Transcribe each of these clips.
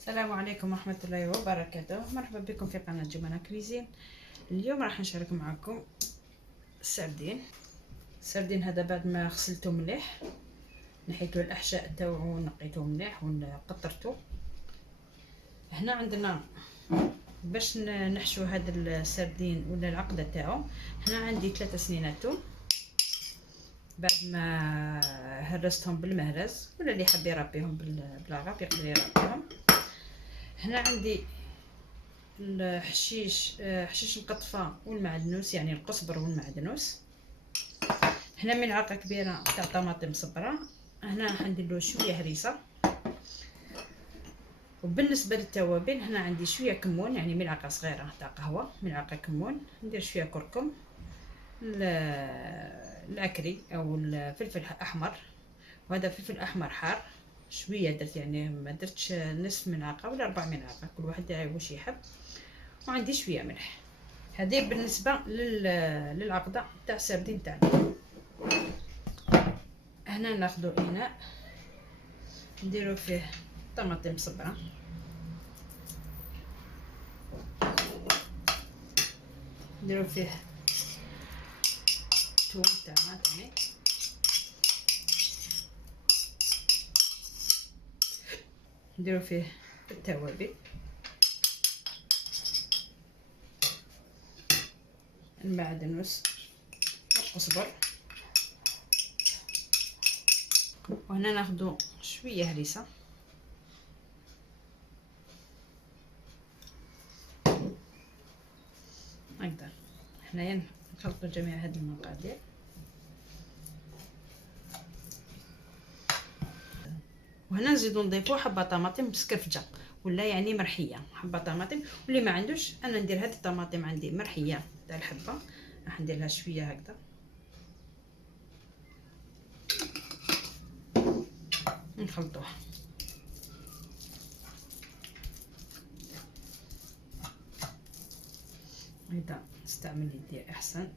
السلام عليكم ورحمة الله وبركاته. مرحبا بكم في قناة جمانة كويزين. اليوم راح نشارك معكم السردين هذا بعد ما غسلته مليح، نحيته الأحشاء تاوعو ونقيته مليح وقطرته. هنا عندنا باش نحشو هذا السردين ولا العقدة تاعو. هنا عندي 3 سنينات توم بعد ما هرستهم بالمهرز، ولا اللي حاب يربيهم بالعرب يقدر يربيهم. هنا عندي حشيش مقطفه والمعدنوس، يعني القزبر والمعدنوس. هنا ملعقه كبيره تاع طماطم صبره. هنا راح ندير له شويه هريسه. وبالنسبه للتوابل هنا عندي شويه كمون، يعني ملعقه صغيره تاع قهوه، ملعقه كمون. ندير شويه كركم، العكري او الفلفل احمر، وهذا فلفل احمر حار شويه درت، يعني ما درتش نصف ملعقه ولا 4 ملعقه، كل واحد واش يحب. وعندي شويه ملح. هذه بالنسبه للعقده تاع السردين تاعنا. هنا ناخذ اناء نديرو فيه طماطم صبره، نديرو فيه توم تاعنا تاني، نديرو فيه التوابل، المعدنوس والقزبر. وهنا ناخذ شويه هريسه، هكذا. هنايا نخلطوا جميع هذه المقادير. وهنا نزيدو نضيفو حبه طماطم مسكرفجه ولا يعني مرحيه، حبه طماطم. واللي ما عندوش انا ندير هذه الطماطم عندي مرحيه تاع الحبه، راح ندير لها شويه هكذا نخلطوها. هكذا نستعمل يدي احسن.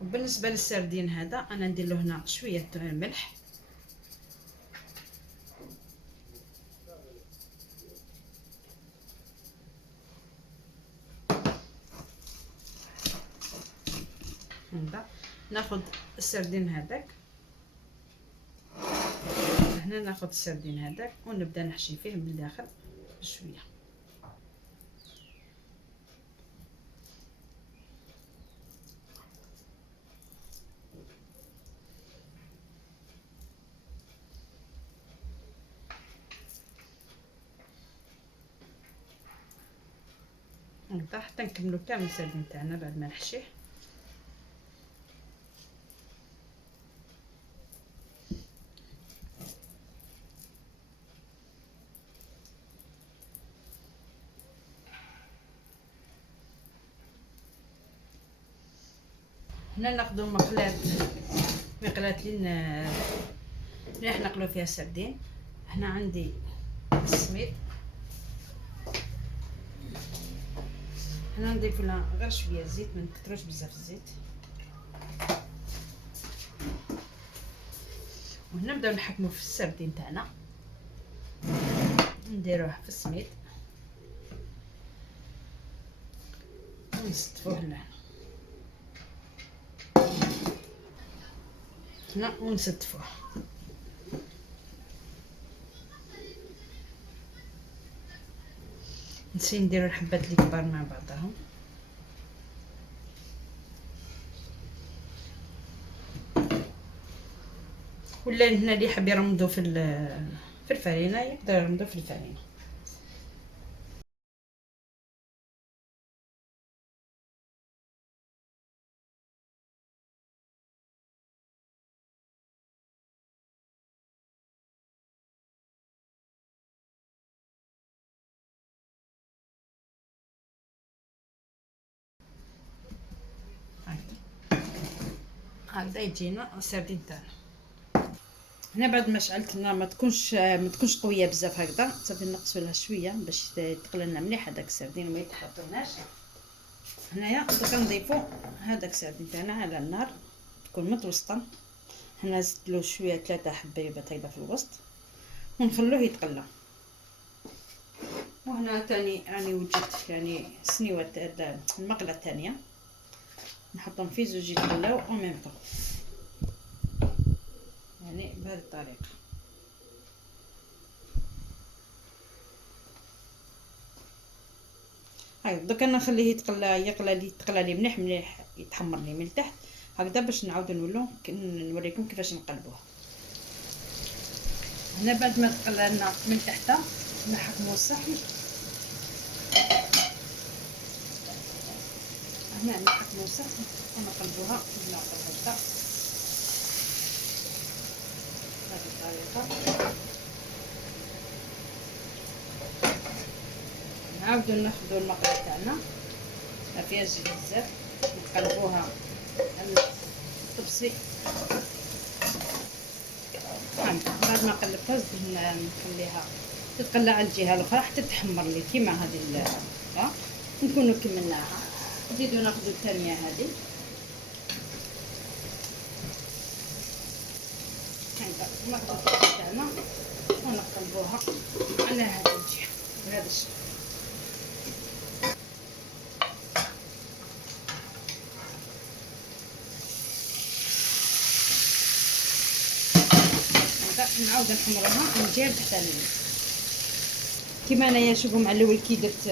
وبالنسبه للسردين هذا انا ندير له هنا شويه ملح، هكذا. ناخذ السردين هذاك، هنا ناخذ السردين هذاك ونبدا نحشي فيه من الداخل بشويه. هكذا حتى نكملو كامل السردين تاعنا بعد ما نحشيه. هنا ناخذ مقلاة اللي راح نقلو فيها السردين. هنا عندي السميد، هنا نضيف لها غير شويه زيت، ما نكثروش بزاف الزيت. وهنا نبداو نحكمو في السردين تاعنا، نديروه في السميد ونستفوه هنا ونستفوه. نسي نديرو الحبات اللي كبار مع بعضهم. ولا هنا اللي حاب يرمضو في الفرينه يقدر يرمضو في الفرينه. هكذا يجينا السردين تاعنا. هنا بعد ما شعلت النار ما تكونش قويه بزاف هكذا، صافي نقصوا لها شويه باش يتقلى لنا مليح هذاك السردين وما يتحطوناش. هنايا دوكا نضيفوا هذاك السردين تاعنا على النار تكون متوسطه. هنا زدت له شويه 3 حبيبات هكذا في الوسط ونخلوه يتقلى. وهنا تاني راني وجدت يعني سنيوه المقله الثانيه نحطهم في زوج يتقلاو او ميم طون، يعني بهذه الطريقه. هاي دوكا نخليه يتقلى لي مليح يتحمر لي من التحت هكذا باش نعاودو نوريكم كيفاش نقلبوه. هنا بعد ما تقلى لنا من تحت نحكموا الصحن. هنا نحكموا الصحن ونقلبوها هكذا بهذه الطريقه. نعاودو ناخدو المقله تاعنا ما فيهاش زيت بزاف نقلبوها الطبسي. بعد ما قلبتها نخليها تتقلى على الجهه الاخرى حتى تحمر لي كيما هذه نكونوا كملناها. نزيدو ناخدو الثانيه هذه هكذا ناخدو الطبسي تاعنا ونقلبوها على هذا الجهه بهذا الشكل. نعاود نحمرها من جهه حتى كيما انايا. شوفوا مع الاول كي درت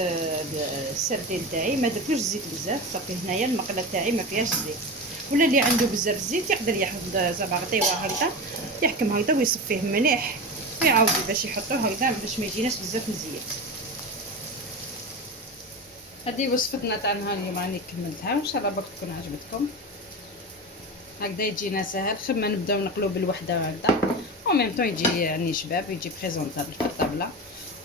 السردين تاعي ما درتوش زيت بزاف، صافي هنايا المقله تاعي ما فيهاش زيت. ولا اللي عنده بزاف زيت يقدر ياخذ زباغطيوه هكذا يحكم هكذا ويصفيه مليح ويعاود باش يحطوه هكذا باش ما يجيناش بزاف مزيت. هذه وصفتنا تاع نهار اليوم راني كملتها وان شاء الله برك تكون عجبتكم. هكذا يجينا ساهل خير ما نبداو نقلو بالوحده هكذا وميم طون يجي يعني شباب يجي بريزونطابل في الطابله.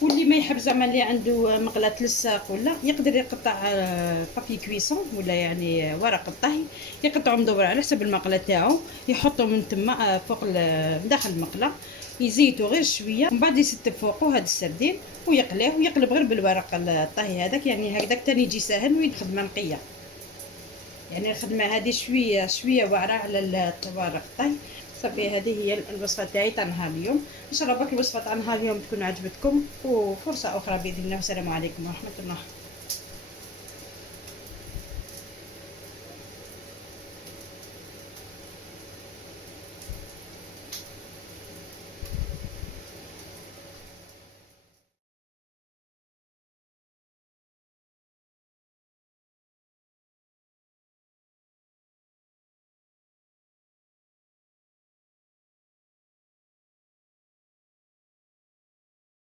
واللي ما يحب زعما اللي عنده مقله للساق ولا يقدر يقطع بابي كويسون ولا يعني ورق الطهي يقطعو مدور على حسب المقله تاعو يحطو من تما فوق داخل المقله يزيتو غير شويه ومن بعد يستف فوقو هذا السردين ويقليه ويقلب غير بالورق الطهي هذاك يعني هكذاك تاني يجي ساهل والخدمه نقيه. يعني الخدمه هذه شويه واعره على الورق الطهي. صافي هذه هي الوصفه تاعي تاع نهار اليوم. ان شاء الله برك الوصفه تاع نهار اليوم تكون عجبتكم وفرصه اخرى باذن الله. والسلام عليكم ورحمه الله.